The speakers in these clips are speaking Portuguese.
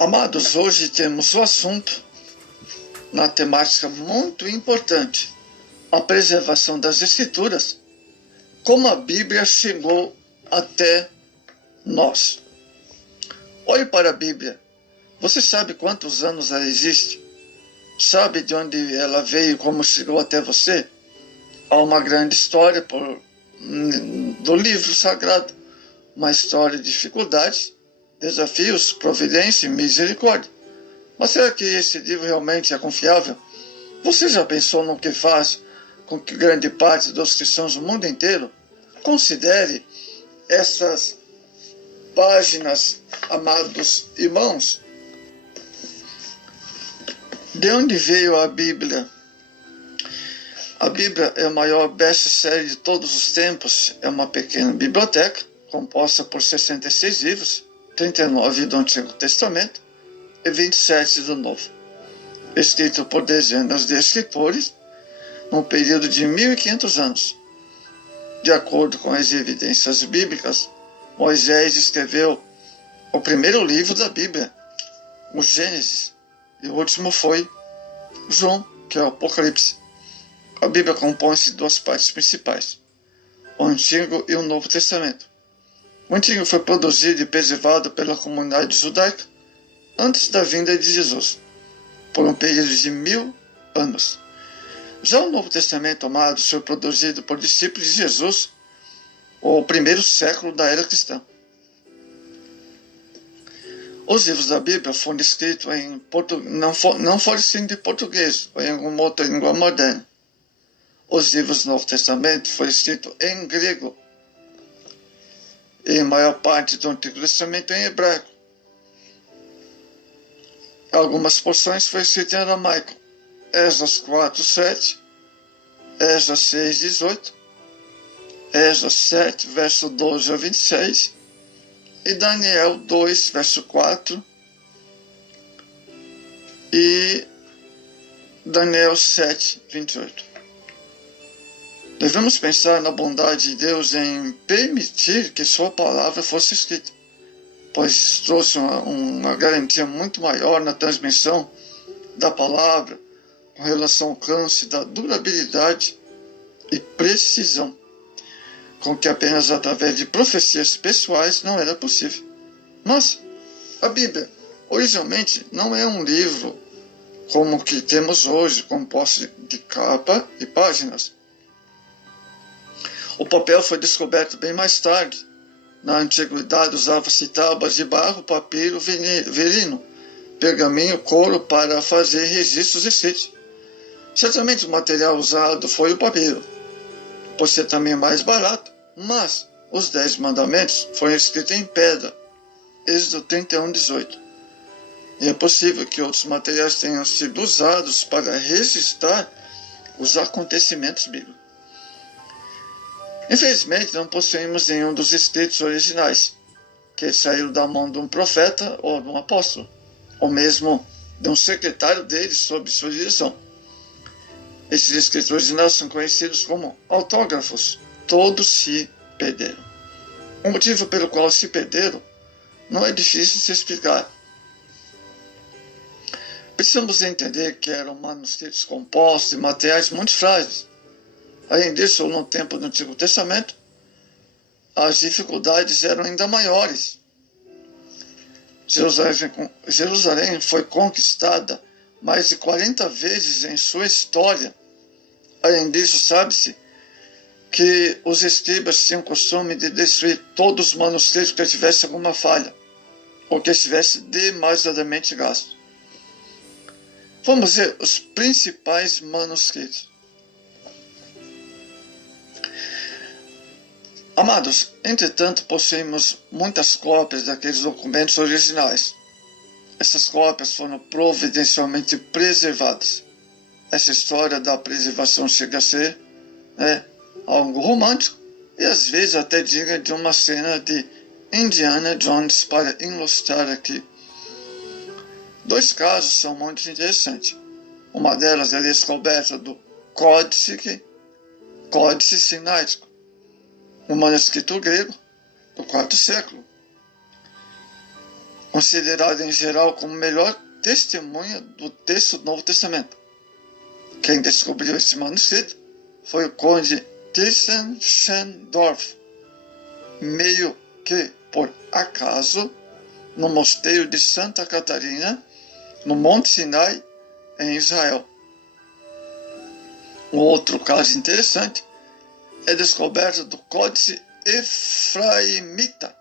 Amados, hoje temos o assunto na temática muito importante, a preservação das Escrituras, como a Bíblia chegou até nós. Olhe para a Bíblia. Você sabe quantos anos ela existe? Sabe de onde ela veio, como chegou até você? Há uma grande história do livro sagrado, uma história de dificuldades, desafios, providência e misericórdia. Mas será que esse livro realmente é confiável? Você já pensou no que faz com que grande parte dos cristãos do mundo inteiro considere essas páginas, amados irmãos? De onde veio a Bíblia? A Bíblia é o maior best-seller de todos os tempos. É uma pequena biblioteca composta por 66 livros, 39 do Antigo Testamento e 27 do Novo, escrito por dezenas de escritores num período de 1500 anos. De acordo com as evidências bíblicas, Moisés escreveu o primeiro livro da Bíblia, o Gênesis, e o último foi João, que é o Apocalipse. A Bíblia compõe-se de duas partes principais, o Antigo e o Novo Testamento. O Antigo foi produzido e preservado pela comunidade judaica antes da vinda de Jesus, por um período de 1000 anos. Já o Novo Testamento, amados, foi produzido por discípulos de Jesus, o primeiro século da era cristã. Os livros da Bíblia foram escritos em português, não foram escritos em português ou em alguma outra língua moderna. Os livros do Novo Testamento foram escritos em grego e a maior parte do Antigo Testamento em hebraico. Algumas porções foram escritas em aramaico. Esdras 4, 7, Esdras 6, 18, Esdras 7, verso 12 a 26, e Daniel 2, verso 4, e Daniel 7, 28. Devemos pensar na bondade de Deus em permitir que sua palavra fosse escrita, pois isso trouxe uma garantia muito maior na transmissão da palavra com relação ao alcance da durabilidade e precisão, com que apenas através de profecias pessoais não era possível. Mas a Bíblia originalmente não é um livro como o que temos hoje, composto de capa e páginas. O papel foi descoberto bem mais tarde. Na antiguidade usava-se tábuas de barro, papiro, verino, pergaminho, couro para fazer registros escritos. Certamente o material usado foi o papiro, por ser também mais barato, mas os 10 mandamentos foram escritos em pedra, Êxodo 31, 18. E é possível que outros materiais tenham sido usados para registrar os acontecimentos bíblicos. Infelizmente, não possuímos nenhum dos escritos originais, que saíram da mão de um profeta ou de um apóstolo, ou mesmo de um secretário dele sob sua direção. Esses escritos originais são conhecidos como autógrafos. Todos se perderam. O motivo pelo qual se perderam não é difícil de se explicar. Precisamos entender que eram manuscritos compostos de materiais muito frágeis. Além disso, no tempo do Antigo Testamento, as dificuldades eram ainda maiores. Jerusalém foi conquistada mais de 40 vezes em sua história. Além disso, sabe-se que os escribas tinham o costume de destruir todos os manuscritos que tivessem alguma falha, ou que estivesse demasiadamente gasto. Vamos ver os principais manuscritos. Amados, entretanto, possuímos muitas cópias daqueles documentos originais. Essas cópias foram providencialmente preservadas. Essa história da preservação chega a ser algo romântico e às vezes até digna de uma cena de Indiana Jones para ilustrar aqui. 2 casos são muito interessantes. Uma delas é a descoberta do Códice Sináitico, um manuscrito grego do 4º século. considerado em geral como melhor testemunha do texto do Novo Testamento. Quem descobriu esse manuscrito foi o conde Tischendorf, meio que por acaso, no mosteiro de Santa Catarina, no Monte Sinai, em Israel. Um outro caso interessante é a descoberta do Códice Efraimita,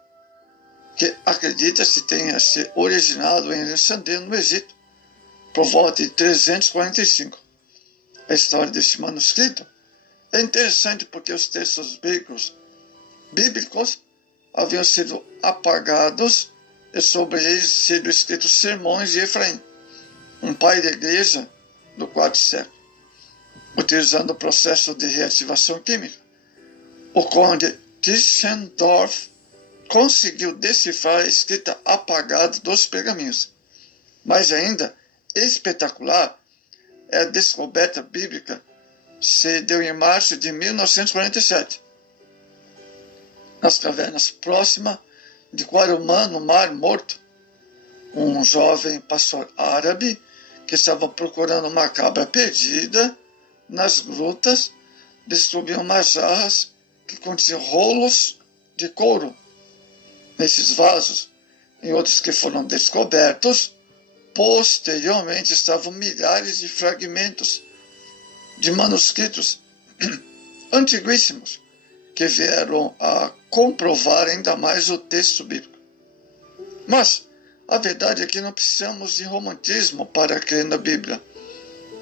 que acredita-se tenha se originado em Alexandria, no Egito, por volta de 345. A história deste manuscrito é interessante porque os textos bíblicos haviam sido apagados e sobre eles sido escritos sermões de Efraim, um pai da igreja do quarto século. Utilizando o processo de reativação química, o conde Tischendorf conseguiu decifrar a escrita apagada dos pergaminhos. Mais ainda, espetacular é a descoberta bíblica se deu em março de 1947, nas cavernas próximas de Quarumã, no Mar Morto. Um jovem pastor árabe que estava procurando uma cabra perdida nas grutas descobriu umas jarras que continham rolos de couro. Nesses vasos, em outros que foram descobertos, posteriormente estavam milhares de fragmentos de manuscritos antiguíssimos que vieram a comprovar ainda mais o texto bíblico. Mas a verdade é que não precisamos de romantismo para crer na Bíblia,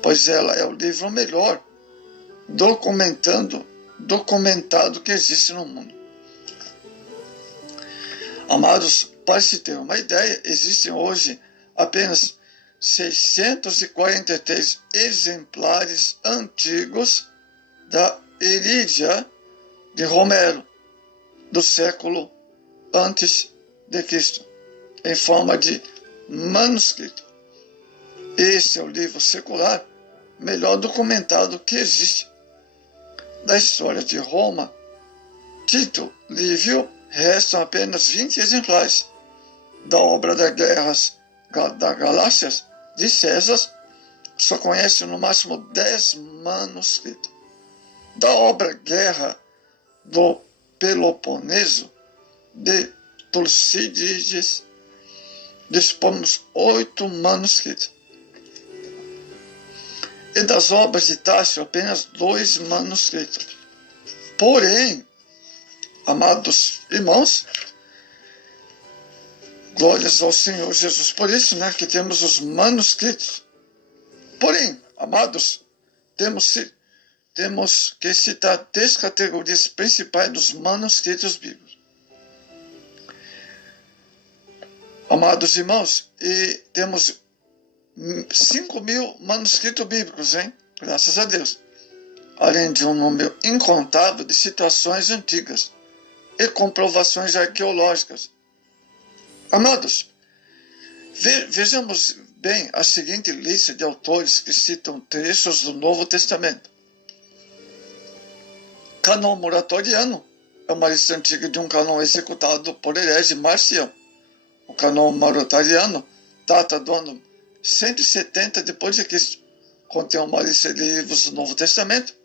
pois ela é o livro melhor documentado que existe no mundo. Amados, para se ter uma ideia, existem hoje apenas 643 exemplares antigos da Ilíada de Romero, do século antes de Cristo, em forma de manuscrito. Esse é o livro secular melhor documentado que existe. Da história de Roma, Tito Livio, restam apenas 20 exemplares. Da obra das guerras da Galácias, de César, só conhece no máximo 10 manuscritos. Da obra Guerra do Peloponeso, de Tucídides, dispomos 8 manuscritos. E das obras de Tácio, apenas 2 manuscritos. Porém, amados irmãos, glórias ao Senhor Jesus por isso, que temos os manuscritos. Porém, amados, temos que citar 3 categorias principais dos manuscritos bíblicos. Amados irmãos, e temos 5.000 manuscritos bíblicos, graças a Deus. Além de um número incontável de situações antigas e comprovações arqueológicas. Amados, vejamos bem a seguinte lista de autores que citam trechos do Novo Testamento. Cânon Muratoriano é uma lista antiga de um cânon executado por herege Marcião. O Cânon Muratoriano data do ano 170 d.C. Contém uma lista de livros do Novo Testamento,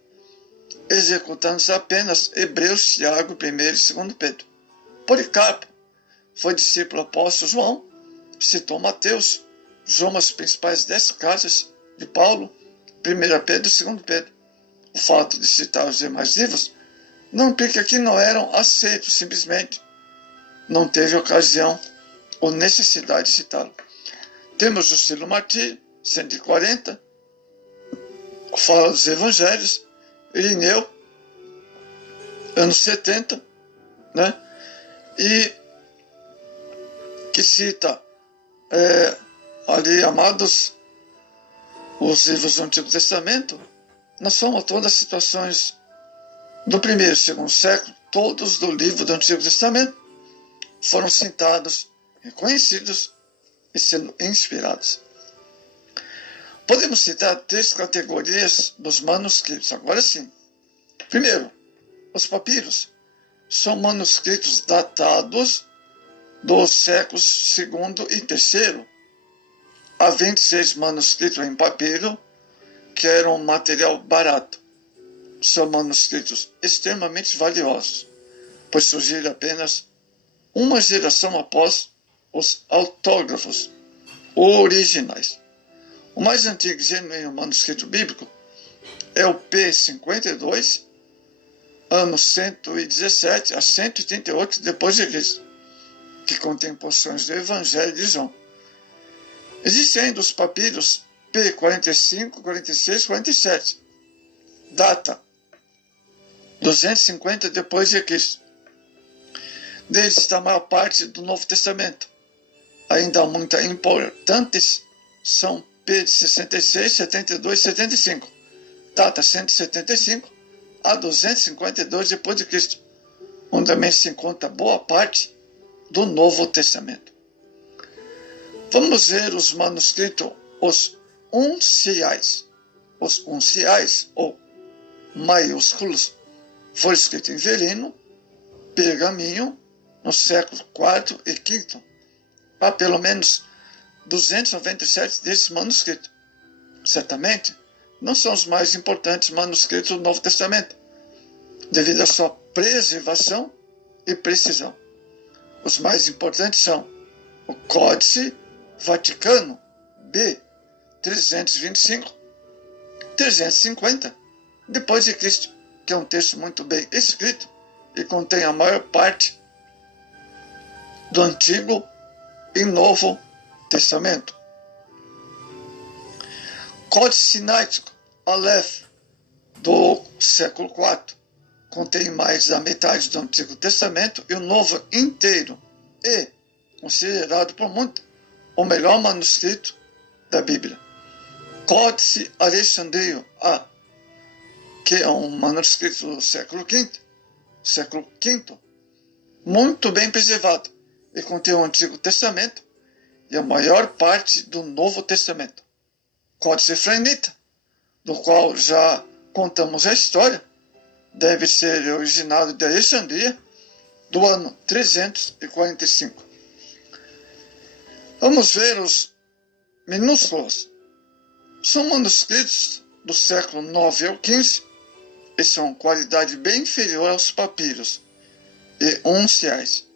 executando-se apenas Hebreus, Tiago, 1 e 2 Pedro. Policarpo foi discípulo do apóstolo João, citou Mateus, João as principais 10 cartas de Paulo, 1 Pedro e 2 Pedro. O fato de citar os demais livros não implica que não eram aceitos, simplesmente não teve ocasião ou necessidade de citá-lo. Temos Juscelino Martírio, 140, fala dos evangelhos, Irineu, anos 70, e que cita ali, amados, os livros do Antigo Testamento, na soma todas as situações do 1º e 2º século, todos do livro do Antigo Testamento foram citados, reconhecidos e sendo inspirados. Podemos citar 3 categorias dos manuscritos. Agora sim. Primeiro, os papiros são manuscritos datados dos séculos segundo e terceiro, há 26 manuscritos em papiro, que eram um material barato. São manuscritos extremamente valiosos, pois surgiram apenas uma geração após os autógrafos originais. O mais antigo e genuíno manuscrito bíblico é o P52, anos 117 a 138 depois de Cristo, que contém porções do Evangelho de João. Existem ainda os papiros P45, 46, 47, data 250 depois de Cristo. Deles está a maior parte do Novo Testamento. Ainda muito importantes são P de 66, 72 e 75, data 175 a 252 depois de Cristo, onde também se encontra boa parte do Novo Testamento. Vamos ver os manuscritos, os unciais. Os unciais, ou maiúsculos, foi escrito em velino, pergaminho, no século IV e V. Há pelo menos 297 desses manuscritos. Certamente, não são os mais importantes manuscritos do Novo Testamento, devido à sua preservação e precisão. Os mais importantes são o Códice Vaticano B 325, 350 depois de Cristo, que é um texto muito bem escrito e contém a maior parte do Antigo e Novo Testamento. Códice Sináitico Aleph, do século IV, contém mais da metade do Antigo Testamento e o Novo inteiro, e considerado por muitos o melhor manuscrito da Bíblia. Códice Alexandrino A, que é um manuscrito do século V, muito bem preservado, e contém o Antigo Testamento e a maior parte do Novo Testamento. Códice Efraimita, do qual já contamos a história, deve ser originado de Alexandria, do ano 345. Vamos ver os minúsculos. São manuscritos do século IX ao XV e são qualidade bem inferior aos papiros e unciais.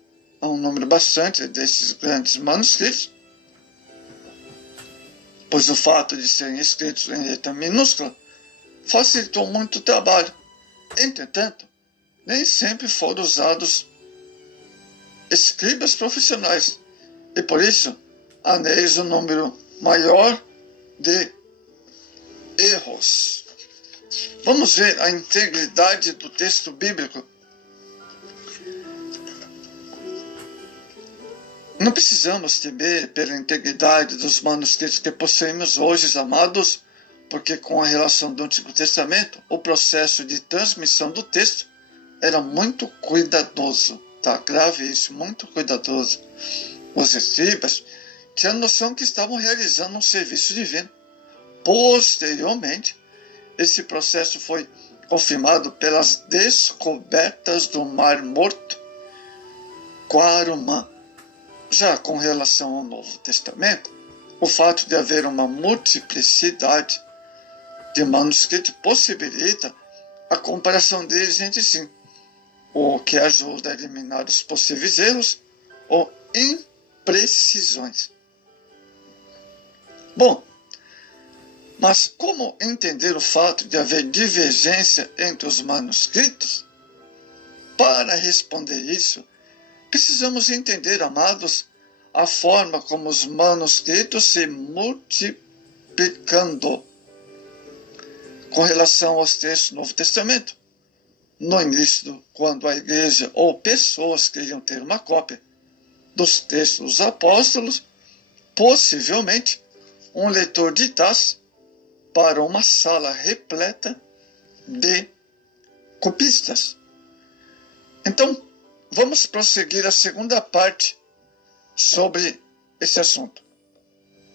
Há um número bastante desses grandes manuscritos, pois o fato de serem escritos em letra minúscula facilitou muito o trabalho. Entretanto, nem sempre foram usados escribas profissionais, e por isso há neles um número maior de erros. Vamos ver a integridade do texto bíblico. Não precisamos temer pela integridade dos manuscritos que possuímos hoje, amados, porque com a relação do Antigo Testamento, o processo de transmissão do texto era muito cuidadoso. Tá grave isso, muito cuidadoso. Os escribas tinham a noção que estavam realizando um serviço divino. Posteriormente, esse processo foi confirmado pelas descobertas do Mar Morto, Quarumã. Já com relação ao Novo Testamento, o fato de haver uma multiplicidade de manuscritos possibilita a comparação deles entre si, o que ajuda a eliminar os possíveis erros ou imprecisões. Bom, mas como entender o fato de haver divergência entre os manuscritos? Para responder isso, precisamos entender, amados, a forma como os manuscritos se multiplicando com relação aos textos do Novo Testamento. No início, quando a igreja ou pessoas queriam ter uma cópia dos textos dos apóstolos, possivelmente um leitor ditasse para uma sala repleta de copistas. Então, vamos prosseguir a segunda parte sobre esse assunto.